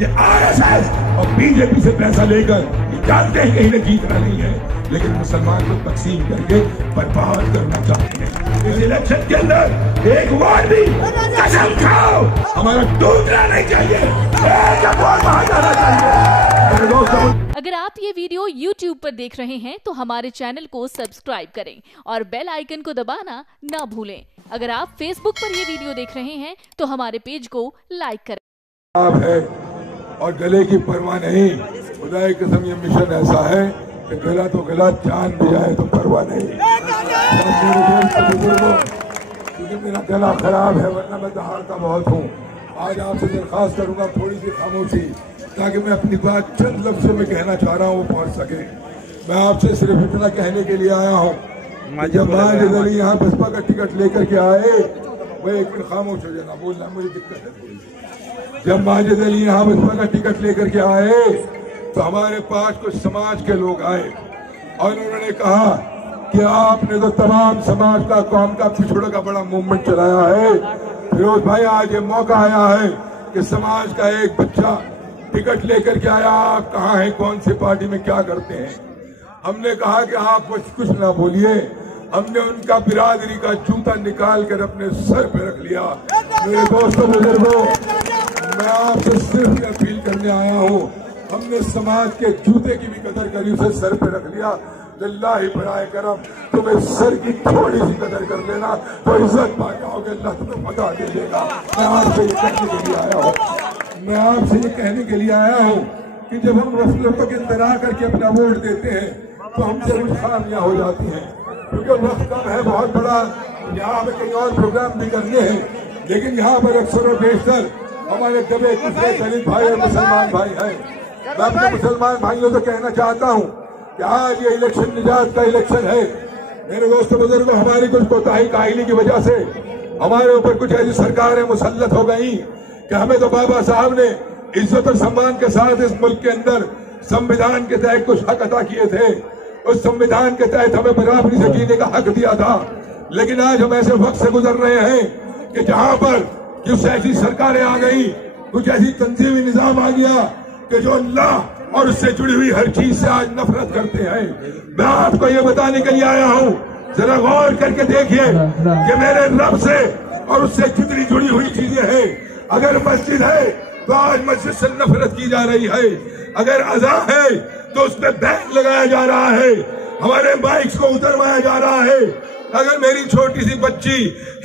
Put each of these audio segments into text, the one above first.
ये आरएसएस और बीजेपी से पैसा लेकर ये जानते हैं कि इन्हें जीतना नहीं है, लेकिन मुसलमान को तकसीम करके बर्बाद करना चाहते हैं। इस इलेक्शन के अंदर एक वार्ड भी कसम खाओ हमारा टूटना नहीं चाहिए, एक वोट वहां जाना चाहिए। अगर आप ये वीडियो YouTube पर देख रहे हैं तो हमारे चैनल को सब्सक्राइब करें और बेल आइकन को दबाना ना भूलें। अगर आप Facebook पर ये वीडियो देख रहे हैं तो हमारे पेज को लाइक करें। आप है और गले की परवाह नहीं, खुदा की कसम ये मिशन ऐसा है कि गला तो गला, जान भी जाए तो परवाह नहीं। क्योंकि मेरा गला खराब है, वरना मैं दहाड़ता बहुत हूँ। आज आपसे दरखास्त करूंगा थोड़ी सी खामोशी, ताकि मैं अपनी बात चंद लफ्जों में कहना चाह रहा हूँ वो पहुंच सके। मैं आपसे सिर्फ इतना कहने के लिए आया हूँ, जब माजिद अली यहाँ बसपा का टिकट लेकर के आए, वो एक मिनट खामोश हो जाना, बोलना मुझे दिक्कत है थोड़ी सी। जब माजिद अली यहाँ बसपा का टिकट लेकर के आए तो हमारे पास कुछ समाज के लोग आए और उन्होंने कहा कि आपने तो तमाम समाज का, कौम का पिछड़ों का बड़ा मूवमेंट चलाया है, फिरोज भाई आज ये मौका आया है कि समाज का एक बच्चा टिकट लेकर के आया, आप कहाँ हैं, कौन सी पार्टी में क्या करते हैं। हमने कहा कि आप कुछ ना बोलिए। हमने उनका बिरादरी का जूता निकाल कर अपने सर पे रख लिया। मेरे दोस्तों बुजुर्गों, मैं आपसे सिर्फ अपील करने आया हूँ, हमने समाज के जूते की भी कदर करी, उसे सर पे रख लिया। लिल्लाहि बराए करम, तुम्हें सर की थोड़ी सी कदर कर लेना तो इज्जत पा जाओगे, अल्लाह तुम्हें पता दे देगा। मैं आपसे ये कहने के लिए आया हूँ, मैं आपसे ये कहने के लिए आया हूँ कि जब हम रसूलों के अंदर आकर के अपना वोट देते हैं तो हमसे कुछ खामियां हो जाती हैं, क्योंकि वक्त कम है बहुत बड़ा, यहाँ पे कई और प्रोग्राम भी करने हैं, लेकिन यहाँ पर अक्सर और बेशतर हमारे दबे कुचले दलित भाई और मुसलमान भाई हैं। मैं अपने मुसलमान भाइयों से कहना चाहता हूँ कि आज ये इलेक्शन निजात का इलेक्शन है। मेरे दोस्तों बुजुर्गों, हमारी कुछ कोताही काहिली की वजह से हमारे ऊपर कुछ ऐसी सरकारें मुसल्लत हो गई कि हमें तो बाबा साहब ने इज्जत और सम्मान के साथ इस मुल्क के अंदर संविधान के तहत कुछ हक अदा किए थे। उस संविधान के तहत हमें बराबरी से जीने का हक दिया था, लेकिन आज हम ऐसे वक्त से गुजर रहे हैं कि जहां पर कुछ ऐसी सरकारें आ गई, कुछ ऐसी तंजीमी निजाम आ गया कि जो अल्लाह और उससे जुड़ी हुई हर चीज से आज नफरत करते हैं। मैं आपको ये बताने के लिए आया हूँ, जरा गौर करके देखिए कि मेरे रब से और उससे जितनी जुड़ी हुई चीजें हैं, अगर मस्जिद है तो आज मस्जिद से नफरत की जा रही है, अगर अज़ा है तो उस पर बैन लगाया जा रहा है, हमारे बाइक्स को उतरवाया जा रहा है। अगर मेरी छोटी सी बच्ची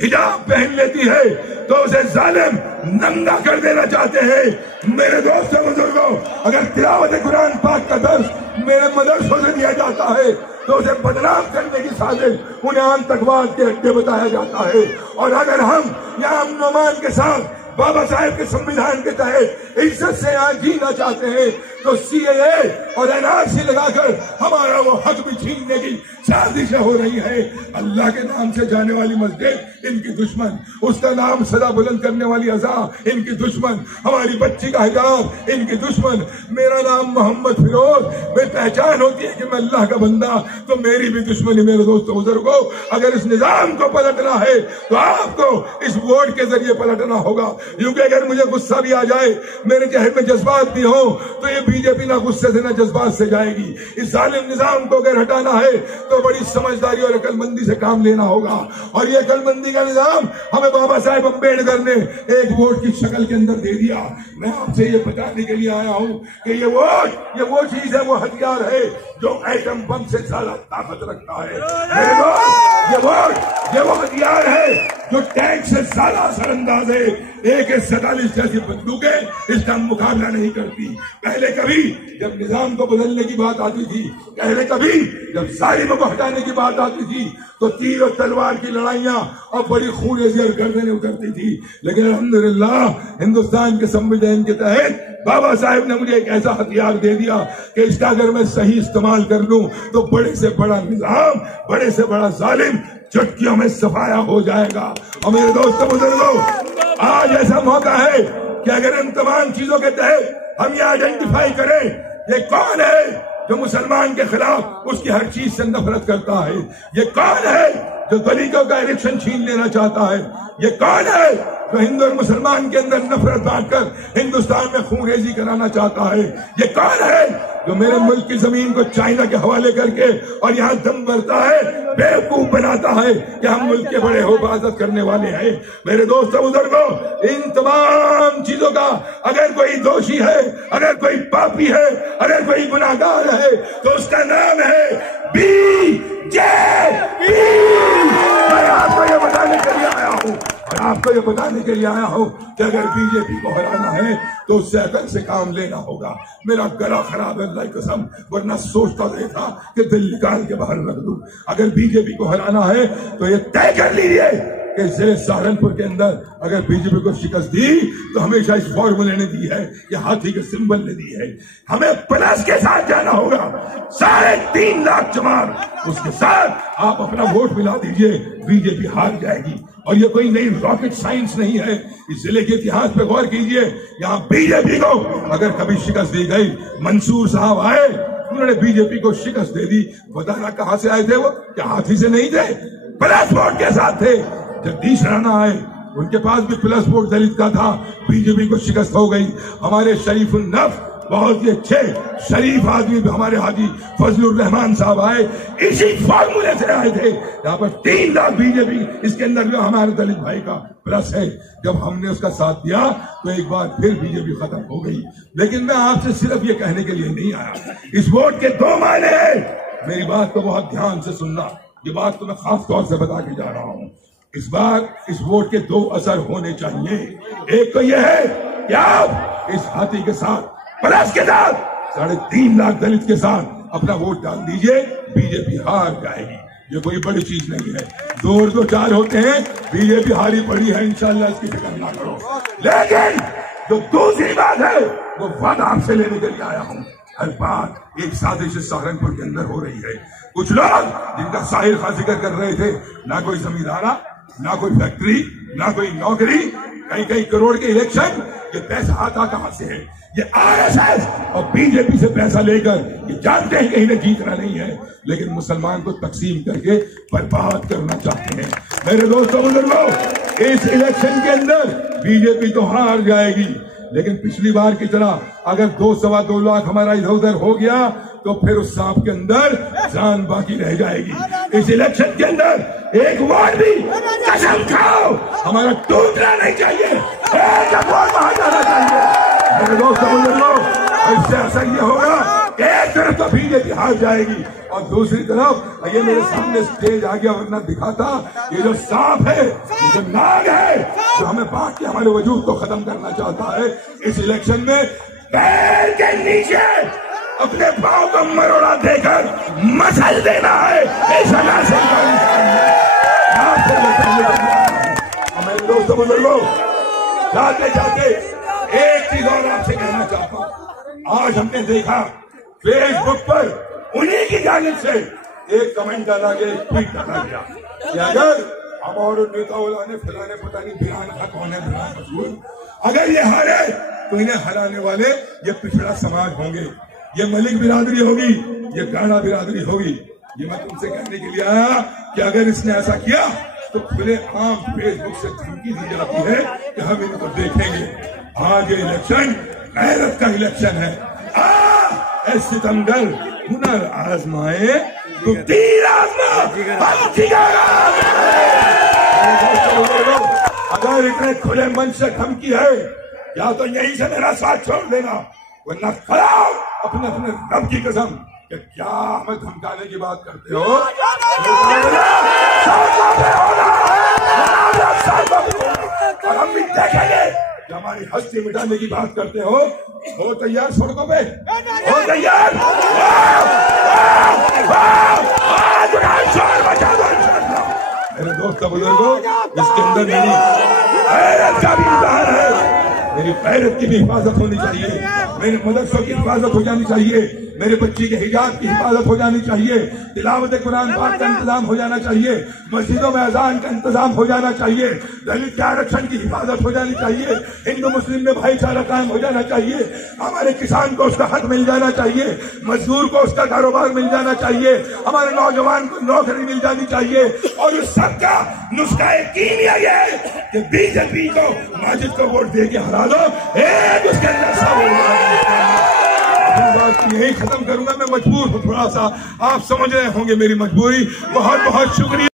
हिजाब पहन लेती है तो उसे जालिम नंगा कर देना चाहते हैं। मेरे दोस्तों बुजुर्गों, अगर तिलावत कुरान पाक का दर्स मेरे मदरसों से दिया जाता है तो उसे बदनाम करने की साजिश, उन्हें आतंकवाद के अड्डे बताया जाता है। और अगर हम यहाँ अमन के साथ बाबा साहेब के संविधान के तहत इज्जत से यहाँ जीना चाहते हैं तो सीएए और एनआरसी लगाकर हमारा वो हक भी छीनने की साजिशें हो रही है। अल्लाह के नाम से जाने वाली मस्जिद इनकी दुश्मन, उसका नाम सदा बुलंद करने वाली अज़ा इनकी दुश्मन, हमारी बच्ची का हिजाब इनकी दुश्मन। मेरा नाम मोहम्मद फिरोज, मेरी पहचान होती है कि मैं अल्लाह का बंदा, तो मेरी भी दुश्मनी। मेरे दोस्तों बुजुर्गों, अगर इस निजाम को पलटना है तो आपको इस वोट के जरिए पलटना होगा, क्योंकि अगर मुझे गुस्सा भी आ जाए, मेरे जहन में जज्बात भी हो, तो ये बीजेपी ना गुस्से से ना जज्बात से जाएगी। इस जालिम निजाम को अगर हटाना है तो बड़ी समझदारी और अकलमंदी से काम लेना होगा। और ये अकलमंदी का निजाम हमें बाबा साहेब अम्बेडकर ने एक वोट की शक्ल के अंदर दे दिया। मैं आपसे ये बताने के लिए आया हूँ कि ये वो चीज है, वो हथियार है जो एटम बम से ज्यादा ताकत रखता है। मेरे दोस्त, ये वो हथियार है जो टैंक से ज्यादा असरअंदाज है। AK-47 जैसी बंदूकें इसका मुकाबला नहीं करती। पहले कभी जब निजाम को बदलने की बात आती थी, पहले कभी जब जालिमों को हटाने की बात आती थी, तो तीर और तलवार की लड़ाइयां और बड़ी खून-ए-ज़र गर्दनें उतरती थी। लेकिन अल्हम्दुलिल्लाह हिंदुस्तान के संविधान के तहत बाबा साहेब ने मुझे एक ऐसा हथियार दे दिया कि इसका अगर मैं सही इस्तेमाल कर लूं तो बड़े से बड़ा निजाम, बड़े से बड़ा जालिम चुटकियों में सफाया हो जाएगा। और मेरे दोस्तों बुजुर्गों, आज ऐसा मौका है कि अगर इन तमाम चीजों के तहत हम ये आइडेंटिफाई करें ये कौन है जो मुसलमान के खिलाफ उसकी हर चीज से नफरत करता है? ये कौन है जो दलितों का इलेक्शन छीन लेना चाहता है? ये कौन है जो हिंदू और मुसलमान के अंदर नफरत बांटकर हिंदुस्तान में खूनरेजी कराना चाहता है? ये कौन है जो मेरे मुल्क की जमीन को चाइना के हवाले करके और यहाँ दम भरता है, बेवकूफ बनाता है कि हम मुल्क के बड़े हिफाजत करने वाले हैं? मेरे दोस्तों बुजुर्गों, इन तमाम चीजों का अगर कोई दोषी है, अगर कोई पापी है, अगर कोई गुनाहगार है, तो उसका नाम है बीजेपी। मैं आपको ये बताने के लिए आया हूँ, और आपको ये बताने के लिए आया हूँ कि अगर बीजेपी को हराना है तो उससे अकल से काम लेना होगा। मेरा गला खराब है अल्लाह की कसम, वरना सोचता था कि दिल निकाल के बाहर रख दूं। अगर बीजेपी को हराना है तो ये तय कर लीजिए कि जिले सहारनपुर के अंदर अगर बीजेपी को शिकस्त दी तो हमेशा इस फॉर्मूले ने दी है, ये हाथी के सिंबल ने दी है, हमें प्लस के साथ जाना होगा। 3.5 लाख जमात, उसके साथ आप अपना वोट मिला दीजिए, बीजेपी हार जाएगी। और ये कोई नई रॉकेट साइंस नहीं है। इस जिले के इतिहास पे गौर कीजिए, यहाँ बीजेपी को अगर कभी शिकस्त दी गई, मंसूर साहब आए, उन्होंने बीजेपी को शिकस्त दे दी। बताना कहां से आए थे वो? क्या हाथी से नहीं थे? प्लस वोट के साथ थे। जगदीश राणा आए, उनके पास भी प्लस वोट दलित का था, बीजेपी को शिकस्त हो गई। हमारे शरीफ उन नफ्स बहुत ही अच्छे शरीफ आदमी हमारे हाजी फजलुर रहमान साहब आए, इसी फॉर्मूले से आए थे। यहाँ पर 3 लाख बीजेपी, इसके अंदर जो हमारे दलित भाई का प्लस है। जब हमने उसका साथ दिया तो एक बार फिर बीजेपी खत्म हो गई। लेकिन मैं आपसे सिर्फ ये कहने के लिए नहीं आया, इस वोट के 2 मायने हैं। मेरी बात को बहुत ध्यान से सुनना, ये बात तो मैं खास तौर से बता के जा रहा हूँ। इस बार इस वोट के 2 असर होने चाहिए। एक तो यह है कि आप इस हाथी के साथ, प्लस के साथ, 3.5 लाख दलित के साथ अपना वोट डाल दीजिए, बीजेपी हार जाएगी। ये कोई बड़ी चीज नहीं है, 2 और 2 4 होते हैं, बीजेपी हारी पड़ी है, इंशाल्लाह इसकी फिक्र ना करो। लेकिन जो दूसरी बात है वो वादा आपसे लेने के लिए आया हूँ। हर बात एक साजिश सहारनपुर के अंदर हो रही है। कुछ लोग जिनका साहिल का जिक्र कर रहे थे, ना कोई जमींदारा, ना कोई फैक्ट्री, ना कोई नौकरी, कई करोड़ के इलेक्शन, ये पैसा आता कहां से है? ये आरएसएस और बीजेपी से पैसा लेकर ये जानते हैं कि इन्हें जीतना नहीं है, लेकिन मुसलमान को तकसीम करके बर्बाद करना चाहते हैं। मेरे दोस्तों बुजुर्गों, इस इलेक्शन के अंदर बीजेपी तो हार जाएगी, लेकिन पिछली बार की तरह अगर 2-2.25 लाख हमारा इधर उधर हो गया तो फिर उस सांप के अंदर जान बाकी रह जाएगी। इस इलेक्शन के अंदर एक वोट भी, कसम खाओ, हमारा टूटना नहीं चाहिए, एक वोट बाहर जाना चाहिए। मेरे दोस्तों बुजुर्गों, इससे असर ये होगा, एक तरफ तो बीजेपी हार जाएगी और दूसरी तरफ ये मेरे सामने स्टेज आ गया, वरना दिखाता ये जो सांप है, ये जो नाग है, जो हमें बांट के हमारे वजूद को खत्म करना चाहता है, इस इलेक्शन में पैर के नीचे अपने पांव को मरोड़ा देकर मसल देना है। इस मेरे दोस्तों बुजुर्गों, जाते जाते एक चीज और आपसे कहना चाहता हूं। आज हमने देखा फेसबुक पर उन्हीं की जानिब से एक कमेंट डाला गया, ट्वीट डाला गया कि अगर हमारे नेता ने फलाने पता नहीं बिरान का कौन है, बिरान मशहूर, अगर ये हारे तो इन्हें हराने वाले ये पिछड़ा समाज होंगे, ये मलिक बिरादरी होगी, ये काड़ा बिरादरी होगी। ये मैं तुमसे कहने के लिए आया कि अगर इसने ऐसा किया तो खुले आम फेसबुक से धमकी दी जाती है कि हम इनको देखेंगे। आज ये इलेक्शन गैरत का इलेक्शन है। सितमगर हुनर आजमाए तो तीर आजमा, अगर इतने खुले मन से धमकी है, या तो यहीं से मेरा साथ छोड़ देना, वरना खराब अपने अपने रब की कसम कि क्या हमें धमकाने की बात करते हो? और हम भी देखेंगे कि हमारी हस्ती मिटाने की बात करते हो तैयार सड़कों पे? हो तैयार? मेरे दोस्तों बुजुर्गों, इसके अंदर मेरी गैरत का भी इजहार है। मेरी गैरत की भी हिफाजत होनी चाहिए, मेरे मदरसों की हिफाजत हो जानी चाहिए, मेरे बच्ची के हिजाब की हिफाजत हो जानी चाहिए, तिलावत कुरान पाक का इंतजाम हो जाना चाहिए, मस्जिदों में अजान का इंतजाम हो जाना चाहिए, दलित के आरक्षण की हिफाजत हो जानी चाहिए, हिंदू मुस्लिम में भाईचारा कायम हो जाना चाहिए, हमारे किसान को उसका हक मिल जाना चाहिए, मजदूर को उसका कारोबार मिल जाना चाहिए, हमारे नौजवान को नौकरी मिल जानी चाहिए। और उस सबका नुस्खा कीमिया ये है कि बीजेपी को माजिद को वोट दे के हरा दो, एक उसके यही खत्म करूंगा। मैं मजबूर हूं, थोड़ा सा आप समझ रहे होंगे मेरी मजबूरी। बहुत बहुत शुक्रिया।